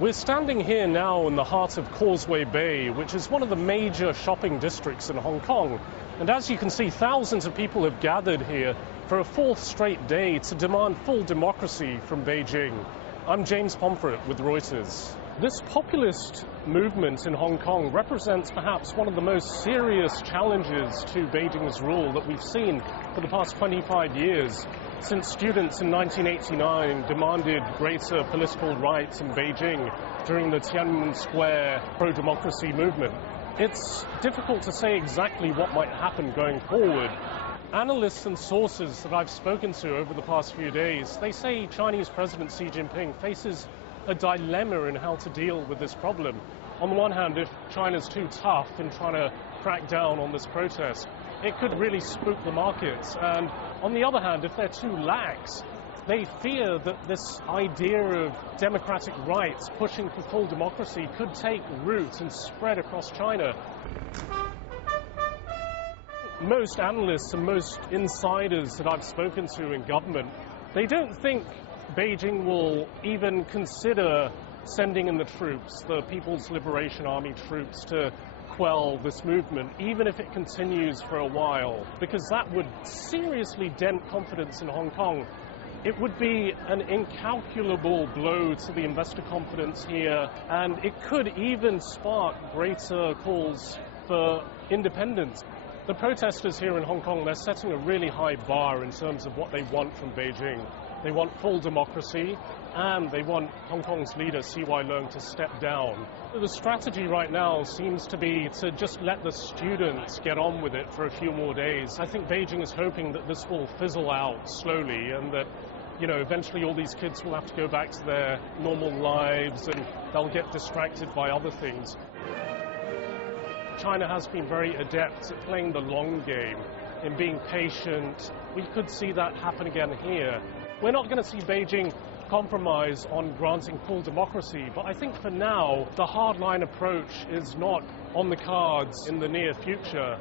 We're standing here now in the heart of Causeway Bay, which is one of the major shopping districts in Hong Kong. And as you can see, thousands of people have gathered here for a fourth straight day to demand full democracy from Beijing. I'm James Pomfret with Reuters. This populist movement in Hong Kong represents perhaps one of the most serious challenges to Beijing's rule that we've seen for the past 25 years, since students in 1989 demanded greater political rights in Beijing during the Tiananmen Square pro-democracy movement. It's difficult to say exactly what might happen going forward. Analysts and sources that I've spoken to over the past few days, they say Chinese President Xi Jinping faces a dilemma in how to deal with this problem. On the one hand, if China's too tough in trying to crack down on this protest, it could really spook the markets. And on the other hand, if they're too lax, they fear that this idea of democratic rights, pushing for full democracy, could take root and spread across China. Most analysts and most insiders that I've spoken to in government, they don't think Beijing will even consider sending in the troops, the People's Liberation Army troops, to quell this movement, even if it continues for a while, because that would seriously dent confidence in Hong Kong. It would be an incalculable blow to the investor confidence here, and it could even spark greater calls for independence. The protesters here in Hong Kong, they're setting a really high bar in terms of what they want from Beijing. They want full democracy, and they want Hong Kong's leader, Xi Jinping, to step down. The strategy right now seems to be to just let the students get on with it for a few more days. I think Beijing is hoping that this will fizzle out slowly and that, eventually all these kids will have to go back to their normal lives and they'll get distracted by other things. China has been very adept at playing the long game, in being patient. We could see that happen again here. We're not going to see Beijing compromise on granting full democracy, but I think for now, the hardline approach is not on the cards in the near future.